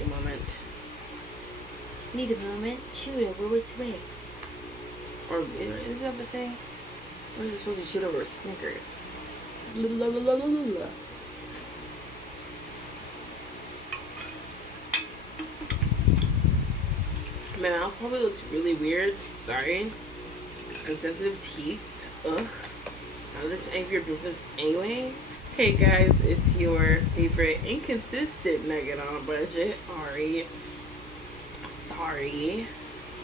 take a moment. Need a moment? Shoot over with Twix. Or is that the thing? Or is it supposed to shoot over with Snickers? La, la, la, la, la, la. My mouth probably looks really weird. Sorry. Insensitive teeth. Ugh. None of this ain't your business anyway. Hey guys, it's your favorite inconsistent nugget on a budget, Ari. Sorry.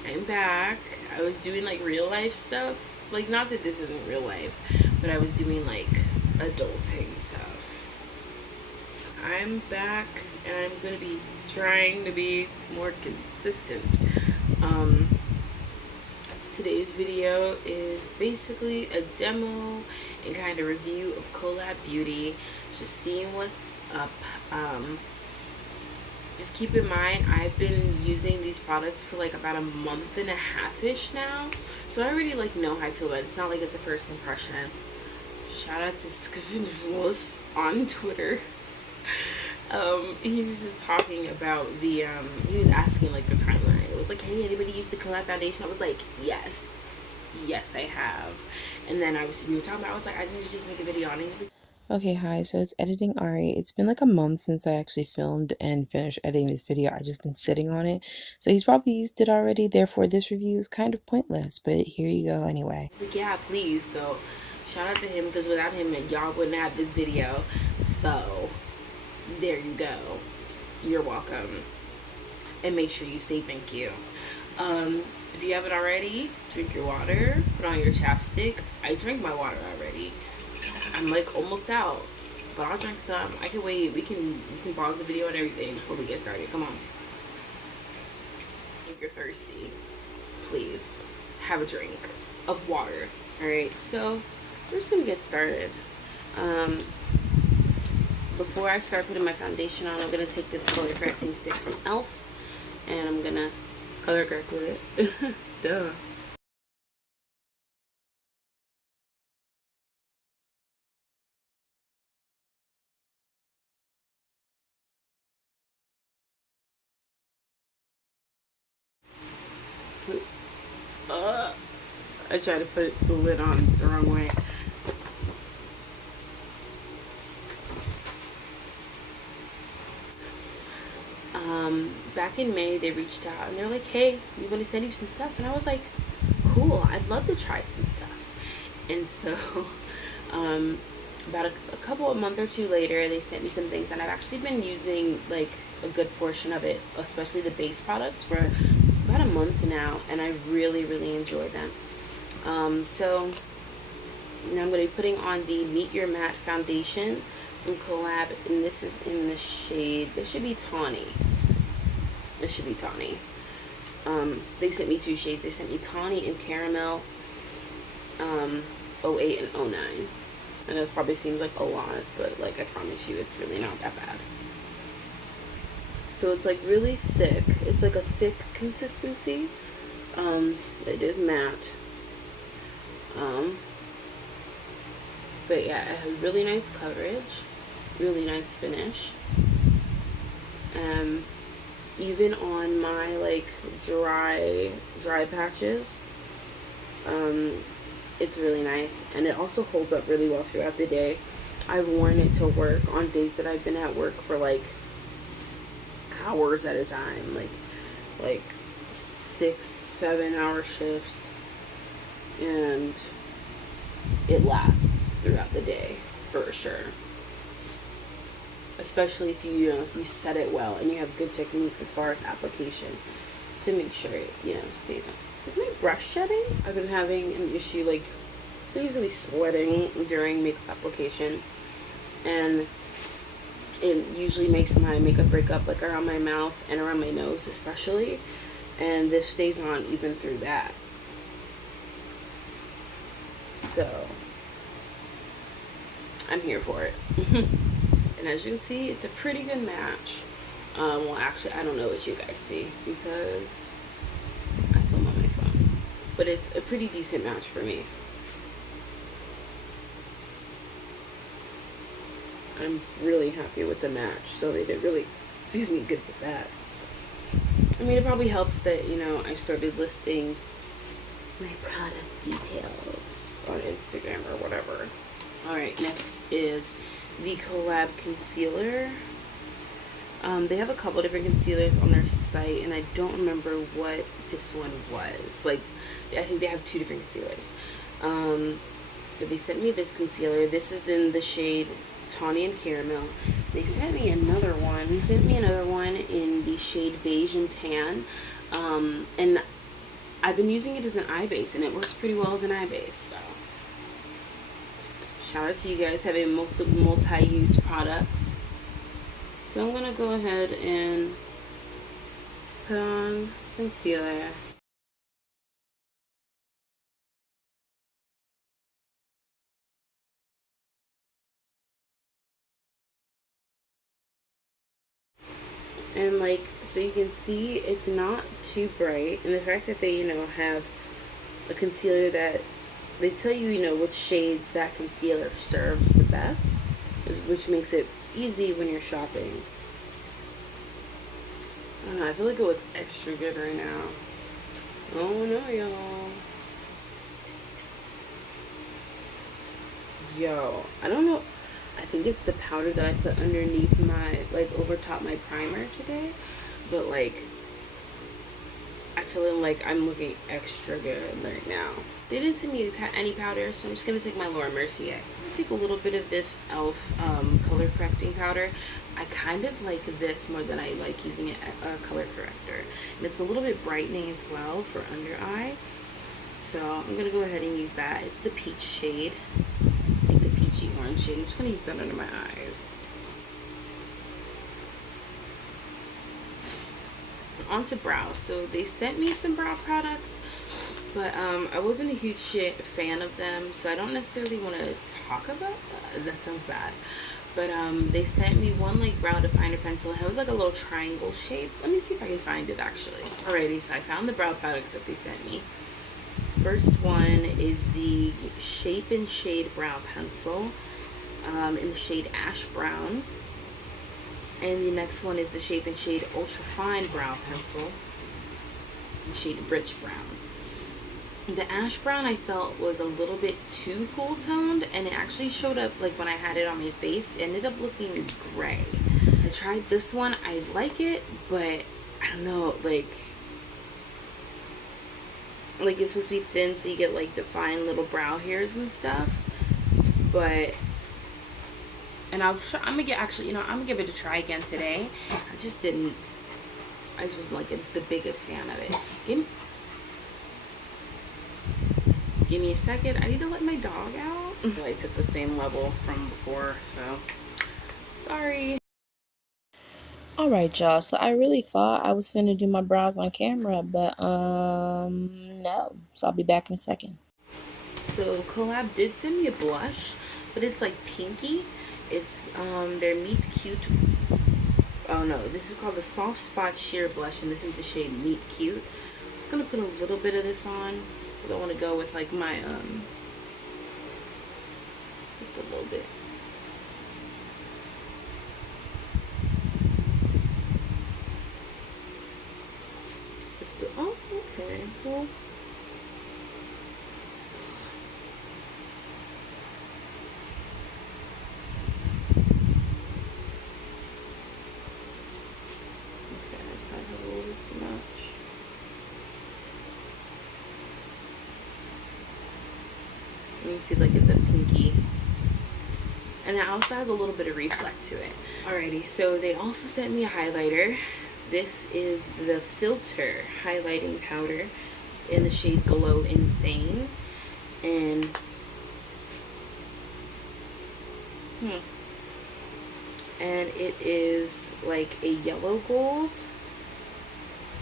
I'm back. I was doing like real life stuff. Like, not that this isn't real life, but I was doing like adulting stuff. I'm back and I'm gonna be trying to be more consistent. Today's video is basically a demo and kind of review of col-lab beauty, just seeing what's up. Just keep in mind, I've been using these products for like about a month and a half-ish now, so I already like know how I feel about it. It's not like it's a first impression. Shout out to Skvindvlos on Twitter. He was just talking about the he was asking like the timeline. It was like, hey, anybody use the col-lab foundation? I was like, yes I have. And then we were talking about, I was like, I need to just make a video on it. He was like, okay, hi, so it's editing Ari. It's been like a month since I actually filmed and finished editing this video. I've just been sitting on it, so he's probably used it already, therefore this review is kind of pointless, but here you go anyway. He's like, yeah, please. So shout out to him, because without him y'all wouldn't have this video. So there you go. You're welcome. And make sure you say thank you. If you haven't already, drink your water, put on your chapstick. I drank my water already. I'm like almost out, but I'll drink some. I can wait. We can pause the video and everything before we get started. Come on. If you're thirsty, please have a drink of water. All right, so we're just gonna get started. Before I start putting my foundation on, I'm gonna take this color correcting stick from e.l.f. and I'm gonna color correct with it. Duh. I tried to put the lid on the wrong way. Back in May, they reached out and they're like, hey, we want to send you some stuff. And I was like, cool, I'd love to try some stuff. And so about a month or two later, they sent me some things, and I've actually been using like a good portion of it, especially the base products, for about a month now, and I really enjoy them. So now I'm going to be putting on the Meet Your Matte foundation from col-lab, and this is in the shade, this should be tawny. This should be tawny. They sent me two shades. They sent me tawny and caramel, 08 and 09. I know it probably seems like a lot, but like I promise you, it's really not that bad. So it's like really thick. It's like a thick consistency. It is matte. But yeah, it has really nice coverage, really nice finish. Even on my like dry patches, it's really nice, and it also holds up really well throughout the day. I've worn it to work on days that I've been at work for like hours at a time, like 6-7 hour shifts, and it lasts throughout the day for sure. Especially if you set it well and you have good technique as far as application to make sure it stays on. Is my brush shedding? I've been having an issue like usually sweating during makeup application, and it usually makes my makeup break up like around my mouth and around my nose especially, and this stays on even through that. So I'm here for it. And as you can see, it's a pretty good match. Well, actually, I don't know what you guys see because I film on my phone, but it's a pretty decent match for me. I'm really happy with the match, so they did really, good with that. I mean, it probably helps that, you know, I started listing my product details on Instagram or whatever. Alright, next is the col-lab concealer. They have a couple different concealers on their site, and I don't remember what this one was. Like, I think they have 2 different concealers. But they sent me this concealer. This is in the shade Tawny and Caramel. They sent me another one. They sent me another one in the shade Beige and Tan. And I've been using it as an eye base, and it works pretty well as an eye base. So, shout out to you guys having multi-use products. So I'm gonna go ahead and put on concealer. And like, so you can see it's not too bright, and the fact that they, you know, have a concealer that they tell you, you know, which shades that concealer serves the best, which makes it easy when you're shopping. I don't know, I feel like it looks extra good right now. Oh no, y'all. Yo, I don't know. I think it's the powder that I put underneath my, like, over top my primer today. But, like, I feel like I'm looking extra good right now. They didn't send me any powder, so I'm just going to take my Laura Mercier. I'm going to take a little bit of this e.l.f. Color correcting powder. I kind of like this more than I like using a color corrector. And it's a little bit brightening as well for under eye. So I'm going to go ahead and use that. It's the peach shade. Like the peachy orange shade. I'm just going to use that under my eyes. On to brows. So they sent me some brow products, but I wasn't a huge fan of them, so I don't necessarily want to talk about that. That sounds bad. But they sent me one like brow definer pencil. It was like a little triangle shape. Let me see if I can find it actually. Alrighty, so I found the brow products that they sent me. First one is the Shape and Shade brow pencil in the shade Ash Brown. And the next one is the Shape and Shade Ultra Fine brow pencil in the shade Rich Brown. The Ash Brown I felt was a little bit too cool toned, and it actually showed up, like when I had it on my face, it ended up looking gray. I tried this one. I like it, but I don't know, like it's supposed to be thin so you get like defined little brow hairs and stuff, but and I'm gonna get, actually, you know, I'm gonna give it a try again today. I just wasn't like the biggest fan of it. Give me a second. I need to let my dog out. I took the same level from before, so sorry. Alright, y'all, so I really thought I was finna do my brows on camera, but no. So I'll be back in a second. So col-lab did send me a blush, but it's like pinky. It's their Meet Cute. Oh no, this is called the Soft Spot Sheer Blush, and this is the shade Meet Cute. I'm just gonna put a little bit of this on. I don't want to go with like my just a little bit. Just to, oh, okay, cool. You see, like, it's a pinky, and it also has a little bit of reflect to it. Alrighty, so they also sent me a highlighter. This is the Filter highlighting powder in the shade Glow Insane, and it is like a yellow gold.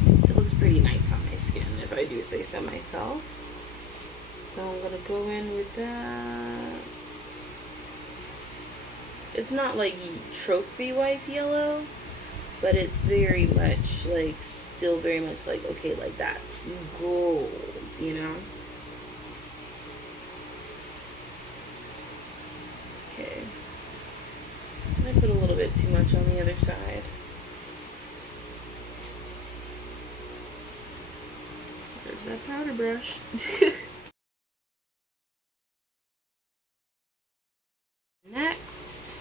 It looks pretty nice on my skin, if I do say so myself. So I'm gonna go in with that. It's not like trophy wife yellow, but it's very much like, still very much like, okay, like that's gold, you know? Okay. I put a little bit too much on the other side. use that powder brush. Next,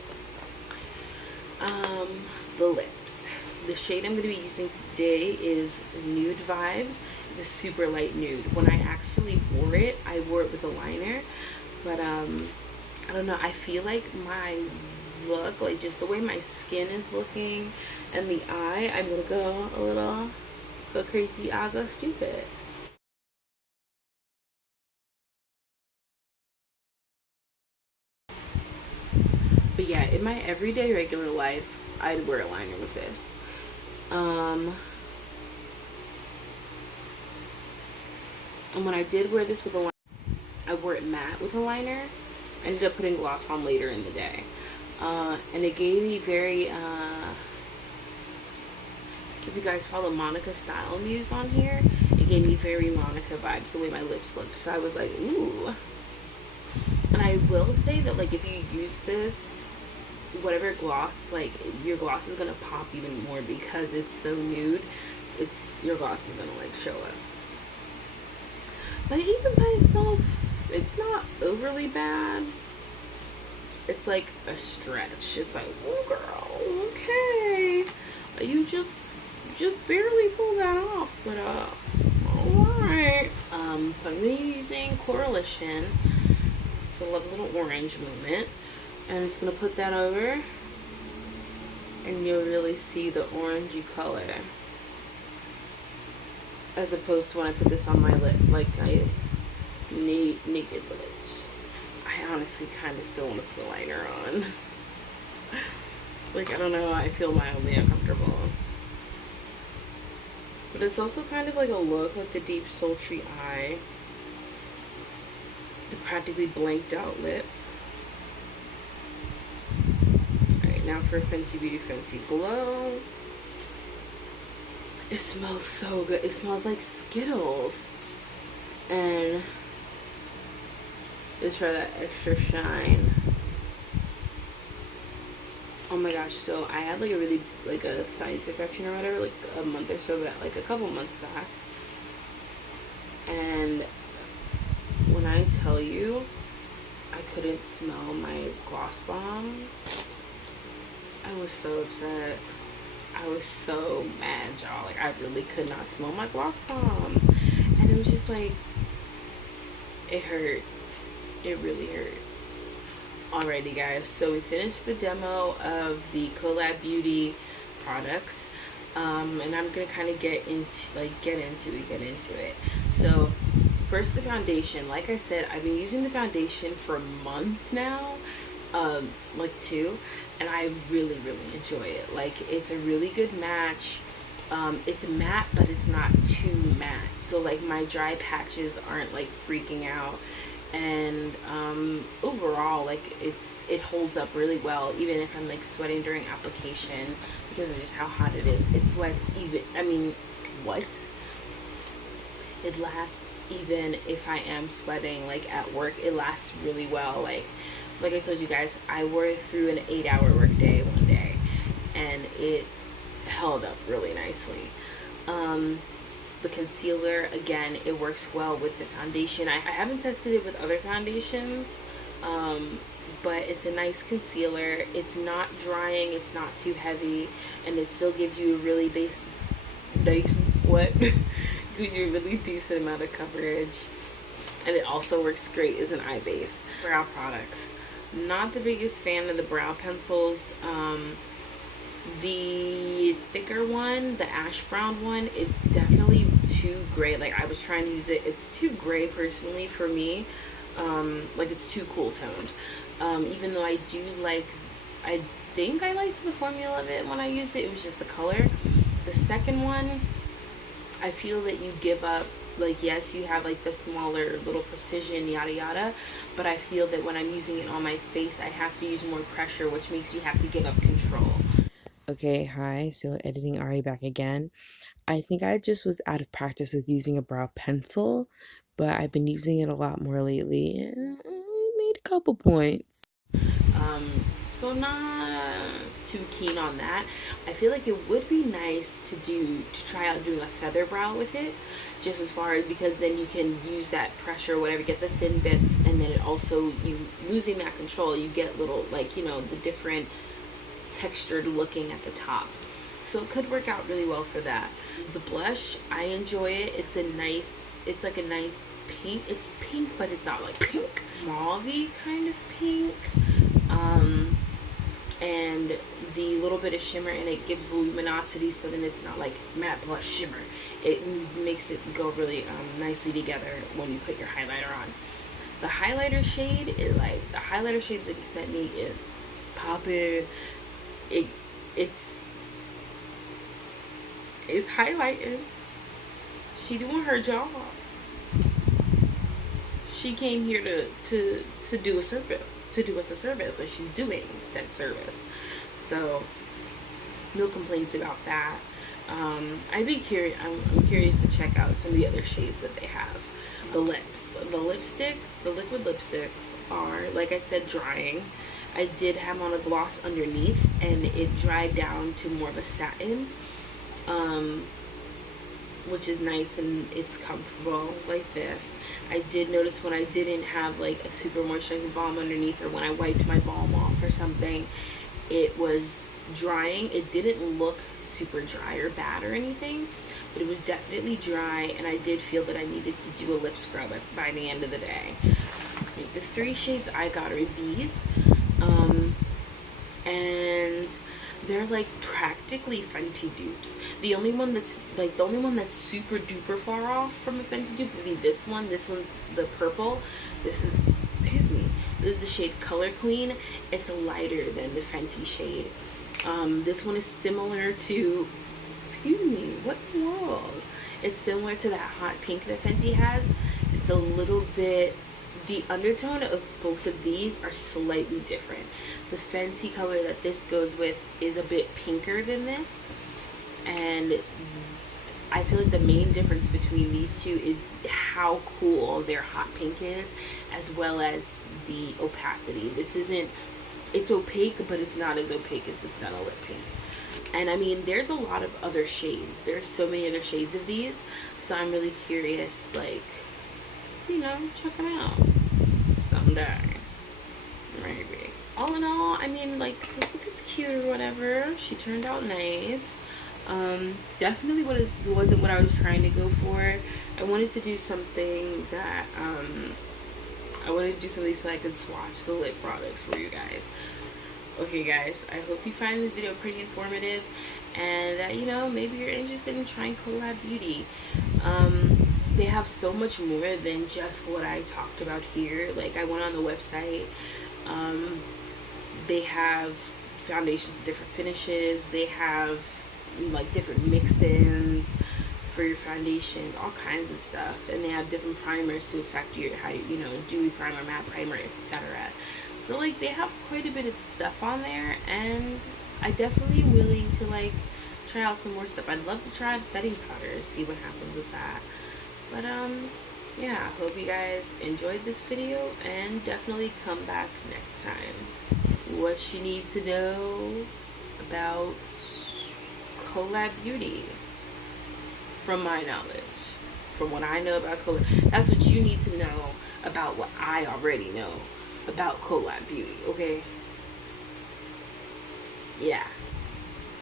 the lips. The shade I'm going to be using today is Nude Vibes. It's a super light nude. When I actually wore it with a liner, but I don't know, I feel like my look, like just the way my skin is looking and the eye, I'm gonna go crazy, I'll go stupid. But yeah, in my everyday regular life, I'd wear a liner with this. And when I did wear this with a liner, I wore it matte with a liner. I ended up putting gloss on later in the day. And it gave me very, if you guys follow Monica Style Muse on here, it gave me very Monica vibes, the way my lips looked. So I was like, ooh. And I will say that, like, if you use this, whatever gloss, like, your gloss is gonna pop even more because it's so nude. Your gloss is gonna, like, show up. But even by itself, it's not overly bad. It's like a stretch. It's like, oh girl, okay, you just barely pull that off, but alright. But I'm using Coalition. It's a lovely little orange movement, and it's gonna put that over, and you'll really see the orangey color, as opposed to when I put this on my lip, like I naked lips. I honestly kind of still want to put a liner on. Like, I don't know, I feel mildly uncomfortable. But it's also kind of like a look, like the deep sultry eye, the practically blanked out lip. Alright, now for Fenty Beauty Fenty Glow. It smells so good. It smells like Skittles. And let's try that extra shine. Oh my gosh, so I had like a really, like a sinus infection or whatever, like a month or so back, like a couple months back. And when I tell you I couldn't smell my gloss bomb, I was so upset. I was so mad, y'all. Like, I really could not smell my gloss bomb. And it was just like, it hurt. It really hurt. Alrighty, guys. So we finished the demo of the col-lab Beauty products. And I'm gonna kind of get into it. So first, the foundation. Like I said, I've been using the foundation for months now, like 2, and I really enjoy it. Like, it's a really good match. It's matte, but it's not too matte, so like my dry patches aren't like freaking out. And overall, like, it holds up really well, even if I'm like sweating during application, because of just how hot it is. It sweats even, I mean, what? It lasts even if I am sweating, like at work. It lasts really well. Like I told you guys, I wore through an 8-hour work day one day, and it held up really nicely. The concealer, again, it works well with the foundation. I haven't tested it with other foundations, but it's a nice concealer. It's not drying, it's not too heavy, and it still gives you a really gives you a really decent amount of coverage. And it also works great as an eye base. Brow products. Not the biggest fan of the brow pencils. The thicker one, the ash brown one, it's definitely too gray. Like, I was trying to use it, it's too gray personally for me. Like, it's too cool toned. Even though I think I liked the formula of it when I used it. It was just the color. The second one, I feel that you give up. Like, yes, you have like the smaller little precision, yada yada, but I feel that when I'm using it on my face, I have to use more pressure, which makes me have to give up control. Okay, hi. So editing Ari back again. I think I just was out of practice with using a brow pencil, but I've been using it a lot more lately, and I made a couple points. So not too keen on that. I feel like it would be nice to try out doing a feather brow with it, just as far as, because then you can use that pressure or whatever, get the thin bits, and then it also, you losing that control, you get little, like, you know, the different textured looking at the top. So it could work out really well for that. The blush, I enjoy it. It's like a nice pink. It's pink, but it's not like pink. Mauve-y kind of pink. And the little bit of shimmer in it gives luminosity, so then it's not like matte blush shimmer. It makes it go really nicely together when you put your highlighter on. The highlighter shade is like, the highlighter shade that you sent me is poppin'. It's highlighting. She doing her job. She came here to do a service, to do us a service, and she's doing said service. So no complaints about that. I'm curious to check out some of the other shades that they have. The lips, the lipsticks, the liquid lipsticks are, like I said, drying. I did have on a gloss underneath, and it dried down to more of a satin, which is nice, and it's comfortable like this. I did notice when I didn't have like a super moisturizing balm underneath, or when I wiped my balm off or something, it was drying. It didn't look super dry or bad or anything, but it was definitely dry, and I did feel that I needed to do a lip scrub by the end of the day. The three shades I got are these, and they're like practically Fenty dupes. The only one that's super duper far off from a Fenty dupe would be this one. This one's the purple. This is, excuse me, this is the shade Color Queen. It's lighter than the Fenty shade. This one is similar to, excuse me, what in the world? It's similar to that hot pink that Fenty has. It's a little bit, the undertone of both of these are slightly different. The Fenty color that this goes with is a bit pinker than this, and I feel like the main difference between these two is how cool their hot pink is, as well as the opacity. This isn't, it's opaque, but it's not as opaque as the Stella lip paint. And I mean, there's a lot of other shades. There's so many other shades of these, so I'm really curious, like, to, you know, check them out someday, maybe. All in all, I mean, like, this look is cute or whatever. She turned out nice. Definitely wasn't what I was trying to go for. I wanted to do something that, I wanted to do something so I could swatch the lip products for you guys. Okay, guys, I hope you find this video pretty informative, and that, you know, maybe you're interested in trying col-lab beauty. They have so much more than just what I talked about here. Like, I went on the website. They have foundations of different finishes. They have like different mix-ins for your foundation, all kinds of stuff, and they have different primers to affect your, how you know, dewy primer, matte primer, etc. So like, they have quite a bit of stuff on there, and I definitely am willing to like try out some more stuff. I'd love to try the setting powder, see what happens with that. But yeah, I hope you guys enjoyed this video, and definitely come back next time. What you need to know about col-lab beauty, from my knowledge, from what I know about col-lab. That's what you need to know about what I already know about col-lab beauty, okay? Yeah.